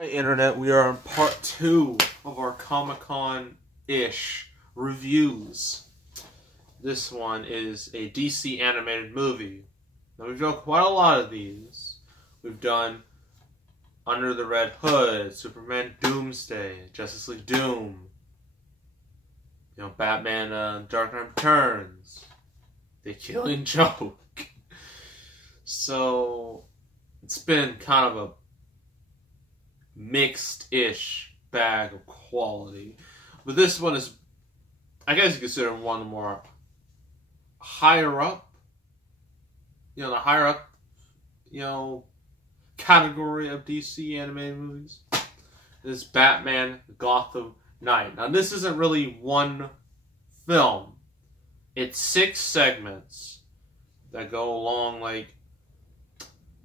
Hi Internet, we are on part 2 of our Comic-Con-ish reviews. This one is a DC animated movie. Now we've done quite a lot of these. We've done Under the Red Hood, Superman Doomsday, Justice League Doom, Batman Dark Knight Returns, The Killing Joke. So it's been kind of a mixed-ish bag of quality. But this one is, I guess you consider one more higher up. The higher up, category of DC animated movies. This is Batman Gotham Knight. Now this isn't really one film. It's 6 segments that go along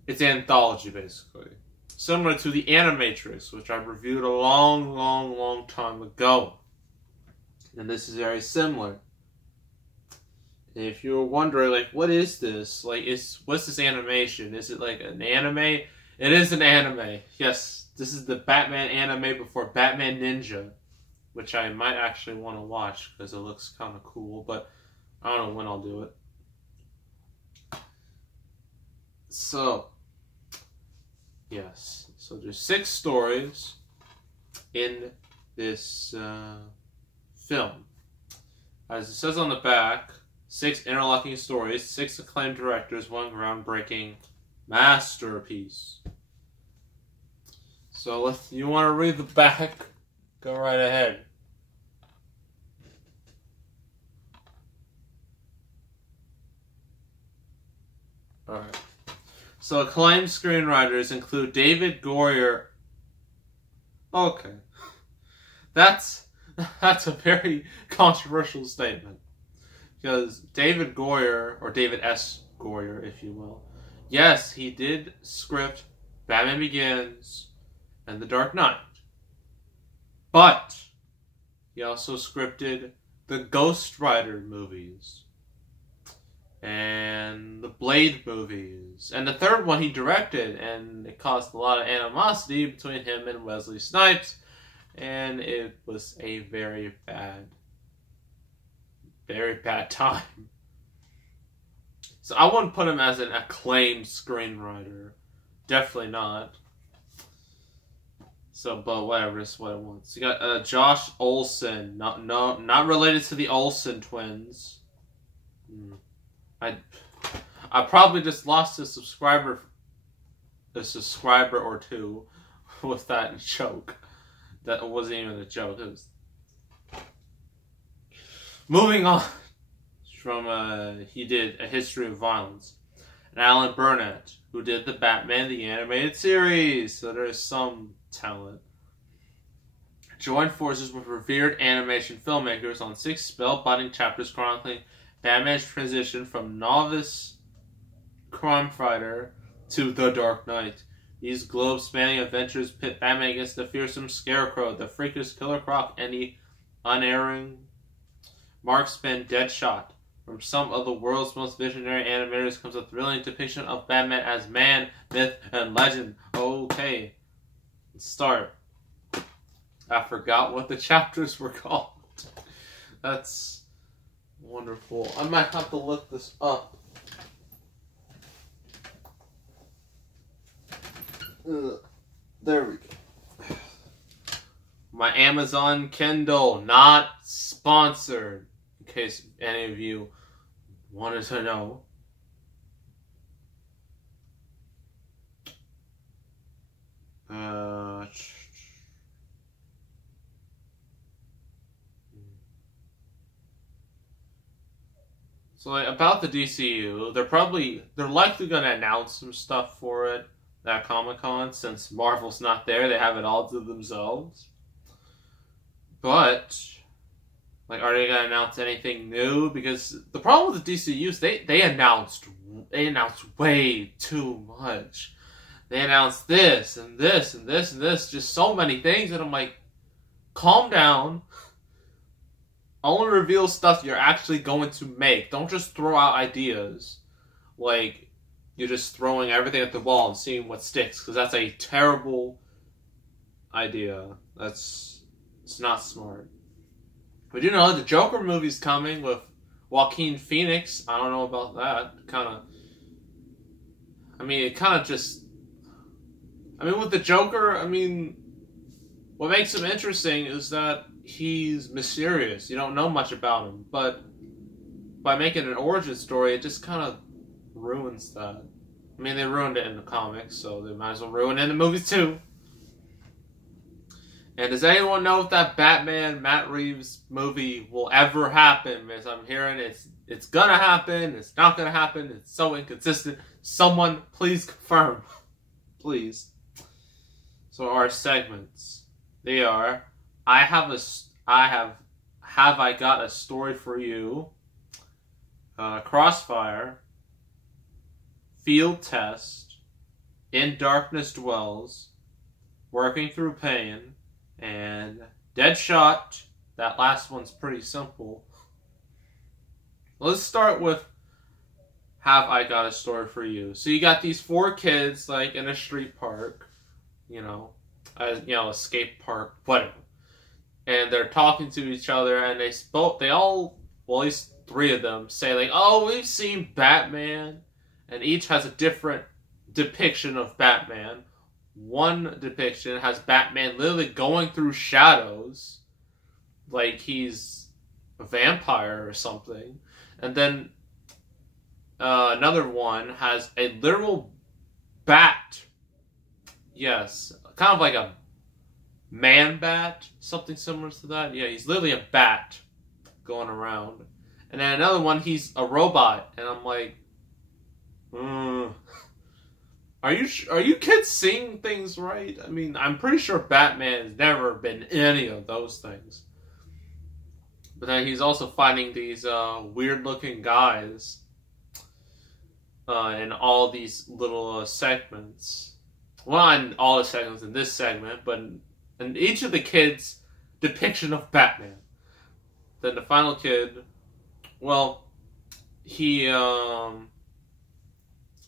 it's anthology basically. Similar to the Animatrix, which I reviewed a long time ago. And this is very similar. And if you're wondering, what is this? What's this animation? Is it like an anime? It is an anime. Yes, this is the Batman anime before Batman Ninja, which I might actually want to watch because it looks kind of cool, but I don't know when I'll do it. So, yes. So there's 6 stories in this film. As it says on the back, 6 interlocking stories, 6 acclaimed directors, 1 groundbreaking masterpiece. So if you want to read the back, go right ahead. Alright. So acclaimed screenwriters include David Goyer. Okay. That's a very controversial statement. Because David Goyer, or David S. Goyer, if you will, yes, he did script Batman Begins and The Dark Knight. But he also scripted the Ghost Rider movies and the Blade movies. And the third one he directed, and it caused a lot of animosity between him and Wesley Snipes, and it was a very bad time. So I wouldn't put him as an acclaimed screenwriter. Definitely not. So, but whatever, it's what it wants. You got Josh Olson, not related to the Olsen twins. I probably just lost a subscriber or two with that joke. That wasn't even a joke. It was... Moving on from he did A History of Violence, and Alan Burnett, who did the Batman the Animated Series. So there's some talent. Joined forces with revered animation filmmakers on 6 spellbinding chapters chronicling Batman's transition from novice crime fighter to the Dark Knight. These globe-spanning adventures pit Batman against the fearsome Scarecrow, the freakish Killer Croc, and the unerring marksman Deadshot. From some of the world's most visionary animators comes a thrilling depiction of Batman as man, myth, and legend. Okay, let's start. I forgot what the chapters were called. That's wonderful. I might have to look this up. There we go. My Amazon Kindle, not sponsored, in case any of you wanted to know. So about the DCU, they're likely going to announce some stuff for it at Comic-Con, since Marvel's not there. They have it all to themselves. But are they going to announce anything new? Because the problem with the DCU is they announced way too much. They announced this and this and this and this, just so many things, and I'm like, calm down. Only reveal stuff you're actually going to make. Don't just throw out ideas. You're just throwing everything at the wall and seeing what sticks, because that's a terrible idea. It's not smart. We do know the Joker movie's coming with Joaquin Phoenix. I don't know about that. With the Joker, what makes him interesting is that he's mysterious. You don't know much about him, but by making an origin story, it just kind of ruins that. They ruined it in the comics, so they might as well ruin it in the movies too. And does anyone know if that Batman Matt Reeves movie will ever happen? Because I'm hearing it's gonna happen, it's not gonna happen, it's so inconsistent. Someone please confirm. Please. So our segments. They are Have I Got a Story for You? Crossfire, Field Test, In Darkness Dwells, Working Through Pain, and Deadshot. That last one's pretty simple. Let's start with Have I Got a Story for You? So you got these 4 kids, like, in a street park, a skate park, whatever. And they're talking to each other, and they all, well, at least 3 of them, say, like, oh, we've seen Batman. And each has a different depiction of Batman. One depiction has Batman literally going through shadows, like he's a vampire or something. And then another one has a literal bat. Yes, kind of like a man bat, something similar to that. Yeah, he's literally a bat going around. And then another one, he's a robot, and I'm like, are you kids seeing things right? I'm pretty sure Batman has never been any of those things. But then he's also finding these weird-looking guys in all these little segments. Well, not in all the segments in this segment, but in each of the kids' depiction of Batman. Then the final kid, well, he,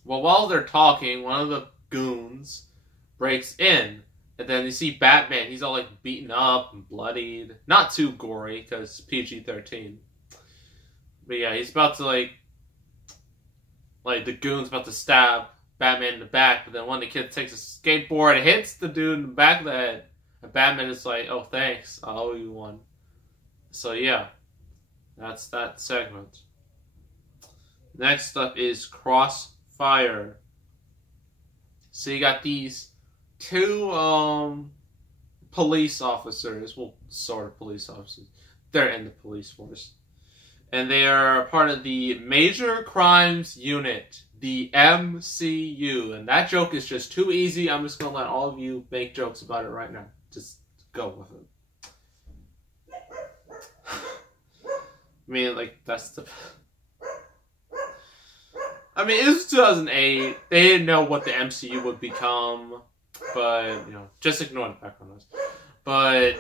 while they're talking, one of the goons breaks in. And then you see Batman, he's all, like, beaten up and bloodied. Not too gory, because PG-13. But yeah, he's about to, like, the goon's about to stab Batman in the back, but then one of the kids takes a skateboard and hits the dude in the back of the head. And Batman is like, oh, thanks, I owe you one. So yeah, that's that segment. Next up is Crossfire. So you got these 2 police officers, well, sort of police officers. They're in the police force. And they are part of the Major Crimes Unit, the MCU. And that joke is just too easy. I'm just going to let all of you make jokes about it right now. Just go with it. That's the... it was 2008. They didn't know what the MCU would become. But, just ignore the background noise. But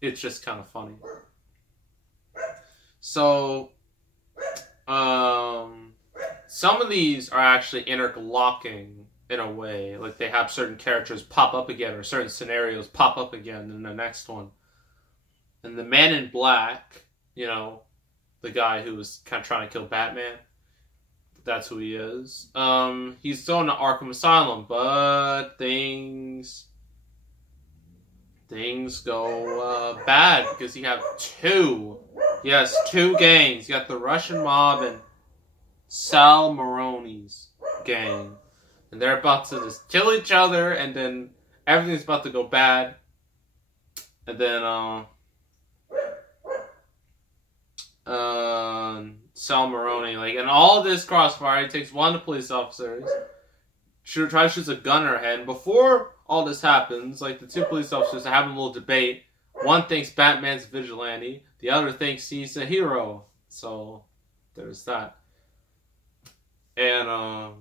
it's just kind of funny. So, some of these are actually interlocking in a way. Like, they have certain characters pop up again, or certain scenarios pop up again in the next one. And the Man in Black, the guy who was kind of trying to kill Batman, that's who he is. He's still in the Arkham Asylum, but things go bad because you have 2 gangs. You got the Russian mob and Sal Maroni's gang. And they're about to just kill each other, and then everything's about to go bad. And then, Sal Maroni, in all this Crossfire, he takes one of the police officers, tries to shoot a gun in her head, and before all this happens, the 2 police officers are having a little debate. One thinks Batman's a vigilante, the other thinks he's a hero. So, there's that. And,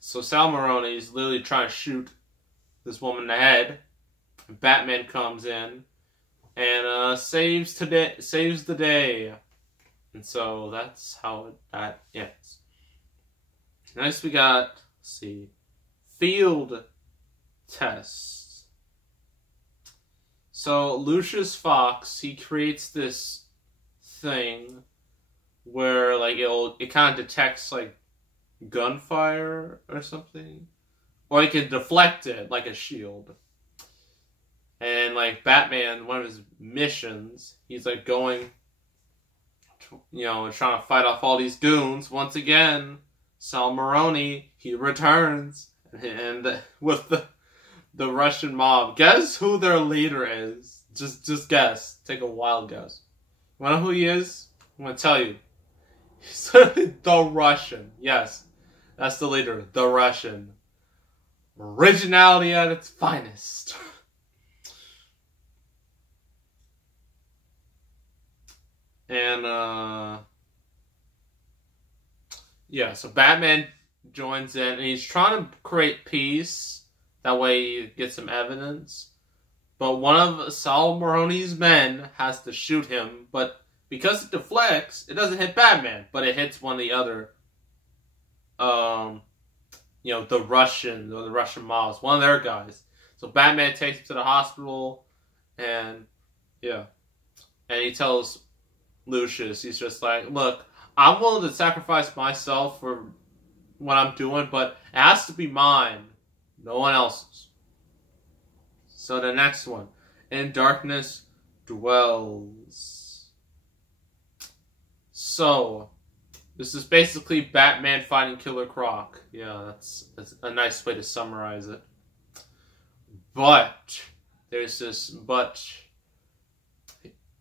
so Sal Maroni is literally trying to shoot this woman in the head. Batman comes in and saves the day. And so that's how that ends. Next we got, Field Test. So Lucius Fox, he creates this thing where like it kind of detects like gunfire or something, or it can deflect it like a shield. And like Batman, one of his missions, he's like going, trying to fight off all these goons. Once again, Sal Maroni, he returns, and with the Russian mob. Guess who their leader is? Just guess. Take a wild guess. You wanna know who he is? I'm gonna tell you. He's the Russian. Yes, that's the leader. The Russian. Originality at its finest. And so Batman joins in, and he's trying to create peace. That way he gets some evidence. But one of Sal Maroni's men has to shoot him, but because it deflects, it doesn't hit Batman, but it hits one of the other, the Russian mobs, one of their guys. So Batman takes him to the hospital, and he tells Lucius, he's just like, look, I'm willing to sacrifice myself for what I'm doing, but it has to be mine, no one else's. So the next one, In Darkness Dwells. So, this is basically Batman fighting Killer Croc. Yeah, that's a nice way to summarize it. But,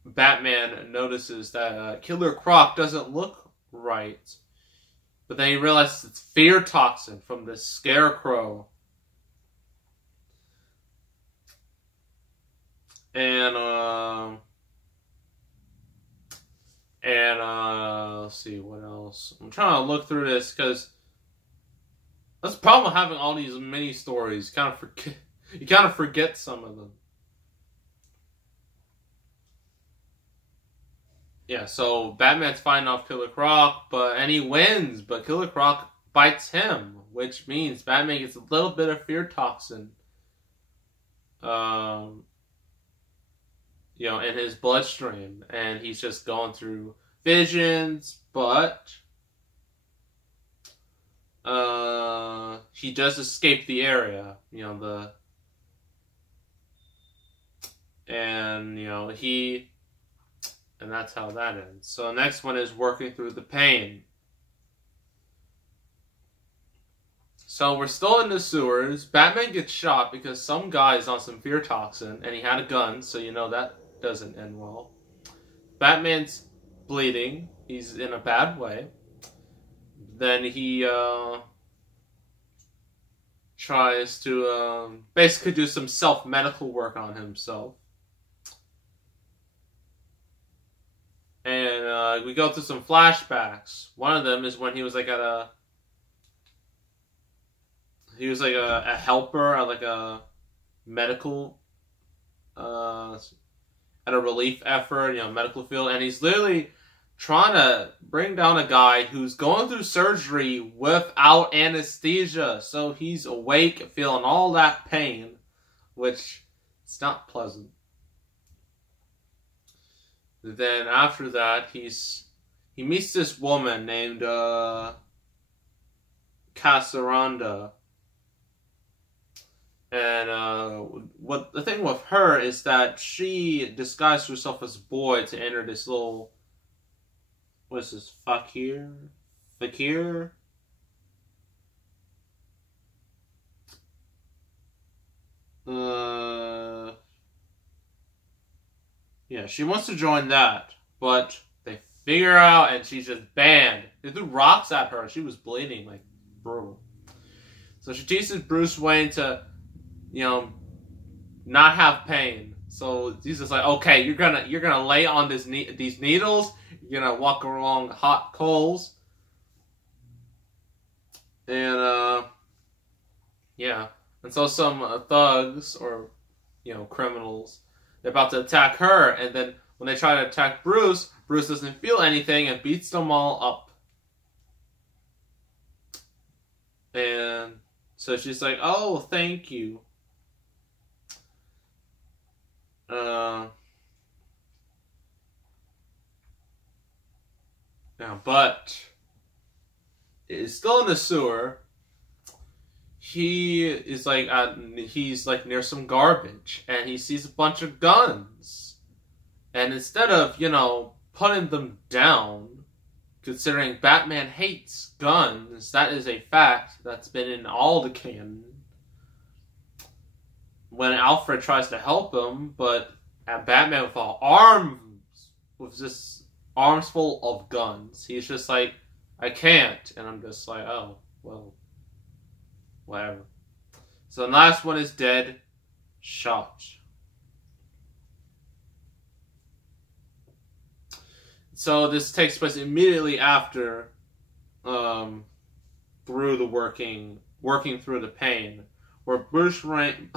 Batman notices that Killer Croc doesn't look right. But then he realizes it's fear toxin from the Scarecrow. And let's see, what else? I'm trying to look through this, because that's the problem with having all these mini stories. You kind of forget some of them. Yeah, so Batman's fighting off Killer Croc, and he wins, but Killer Croc bites him, which means Batman gets a little bit of fear toxin. In his bloodstream, and he's just going through visions, but he does escape the area, and that's how that ends. So the next one is Working Through the Pain. So we're still in the sewers. Batman gets shot because some guy is on some fear toxin, and he had a gun, so that doesn't end well. Batman's bleeding. He's in a bad way. Then he tries to basically do some self-medical work on himself. And we go through some flashbacks. One of them is when he was like a helper at like a medical at a relief effort, medical field, and he's literally trying to bring down a guy who's going through surgery without anesthesia. So he's awake, feeling all that pain, which it's not pleasant. Then after that, he meets this woman named Casaronda. And what the thing with her is that she disguised herself as a boy to enter this little, what is this, fakir? Yeah, she wants to join that, but they figure her out and she's just banned. They threw rocks at her. She was bleeding like brutal. So she teaches Bruce Wayne to not have pain. So he's just like, okay, you're gonna lay on these needles. You're gonna walk along hot coals, and and so some thugs or criminals, they're about to attack her, and then when they try to attack Bruce, Bruce doesn't feel anything and beats them all up. And so she's like, oh, thank you. Yeah, but is still in the sewer. He's like near some garbage, and he sees a bunch of guns. And instead of, putting them down, considering Batman hates guns, that is a fact that's been in all the canon. When Alfred tries to help him, but Batman with just arms full of guns, he's just like, I can't. And I'm just like, oh, well, whatever. So the last one is Deadshot. So this takes place immediately after through the working through the pain, where Bruce Wayne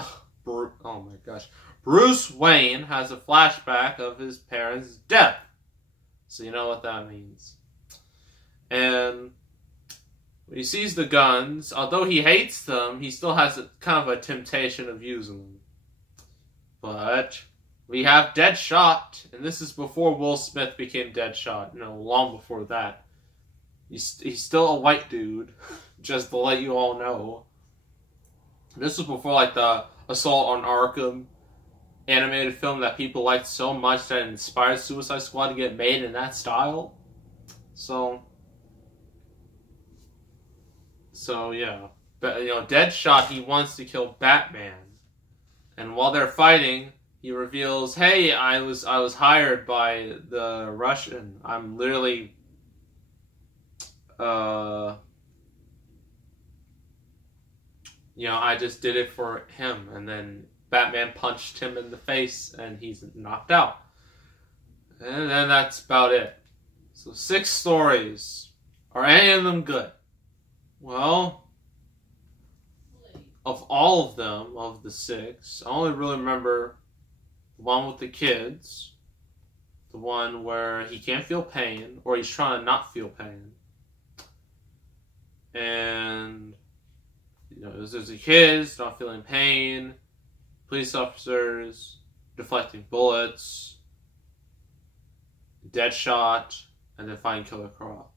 has a flashback of his parents' death. So you know what that means. And when he sees the guns, although he hates them, he still has kind of a temptation of using them. But we have Deadshot, and this is before Will Smith became Deadshot. Long before that. He's still a white dude, just to let you all know. This was before, like, the Assault on Arkham animated film that people liked so much that it inspired Suicide Squad to get made in that style. So yeah. But, Deadshot, he wants to kill Batman. And while they're fighting, he reveals, hey, I was hired by the Russian. I'm literally I just did it for him. And then Batman punched him in the face and he's knocked out. And then that's about it. So 6 stories. Are any of them good? Well, of all of them, of the 6, I only really remember the one with the kids, the one where he can't feel pain, or he's trying to not feel pain. And, there's the kids not feeling pain, police officers deflecting bullets, Deadshot, and then finding Killer Croc.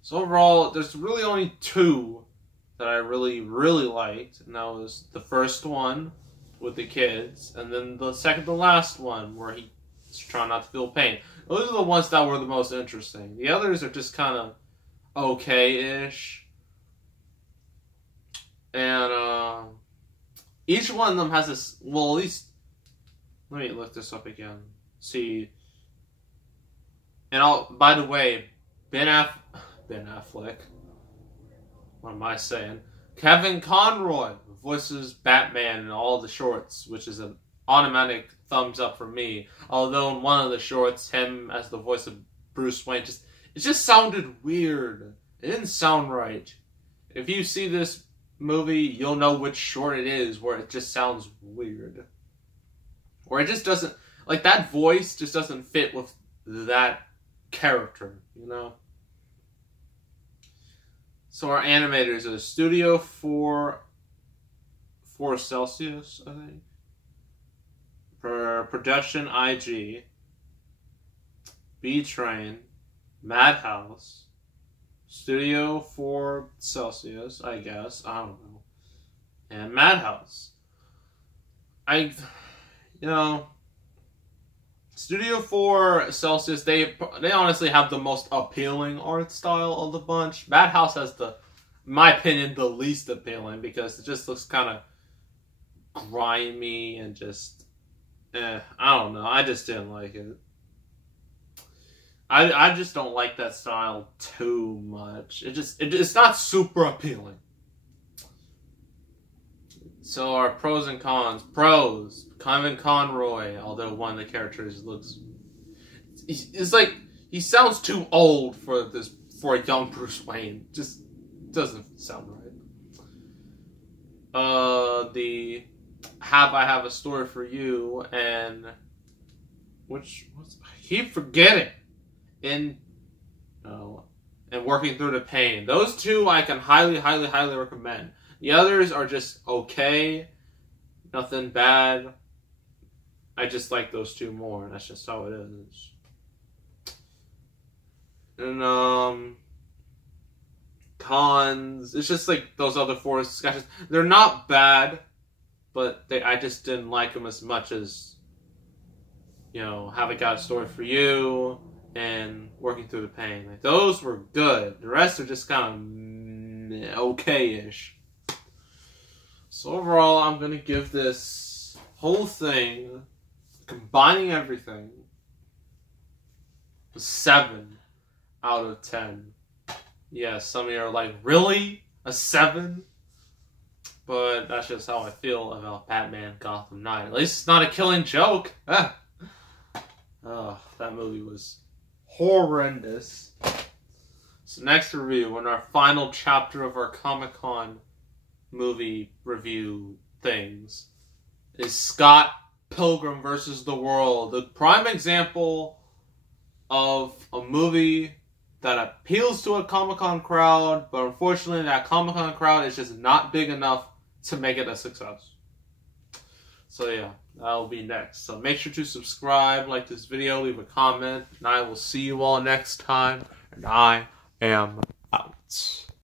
So overall, there's really only 2 that I really, really liked, and that was the first one with the kids, and then the second to last one where he's trying not to feel pain. Those are the ones that were the most interesting. The others are just kind of okay-ish. And each one of them has this, well, at least, let me look this up again. See, and by the way, Ben Affleck, what am I saying? Kevin Conroy voices Batman in all the shorts, which is an automatic thumbs up for me. Although in one of the shorts, him as the voice of Bruce Wayne, it just sounded weird. It didn't sound right. If you see this movie, you'll know which short it is where it just sounds weird. Or it just doesn't, like, that voice just doesn't fit with that character, So our animators are Studio 4 Celsius, I think. Production IG, B-Train, Madhouse, Studio 4 Celsius, I guess, I don't know, and Madhouse. Studio 4 Celsius, they honestly have the most appealing art style of the bunch. Madhouse has in my opinion, the least appealing because it just looks kind of grimy and just, I don't know. I just didn't like it. I just don't like that style too much. It's not super appealing. So our pros and cons. Pros. Kevin Conroy, although one of the characters looks... It's like, he sounds too old for a young Bruce Wayne. Just doesn't sound right. I Have a Story for You, and... I keep forgetting. And Working Through the Pain. Those 2 I can highly, highly, highly recommend. The others are just okay. Nothing bad. I just like those 2 more, and that's just how it is. And cons. It's just like those other four sketches. They're not bad, but I just didn't like them as much as, you know, Have I Got a Story for You and Working Through the Pain. Like, those were good. The rest are just kind of okay-ish. So overall, I'm gonna give this whole thing, combining everything, a 7 out of 10. Yeah, some of you are like, really? A 7? But that's just how I feel about Batman Gotham Knight. At least it's not a Killing Joke. Ah. Oh, that movie was horrendous. So next review, in our final chapter of our Comic-Con movie review things, is Scott Pilgrim vs. the World. The prime example of a movie that appeals to a Comic-Con crowd, but unfortunately that Comic-Con crowd is just not big enough to make it a success. So yeah, that'll be next. So make sure to subscribe, like this video, leave a comment, and I will see you all next time, and I am out.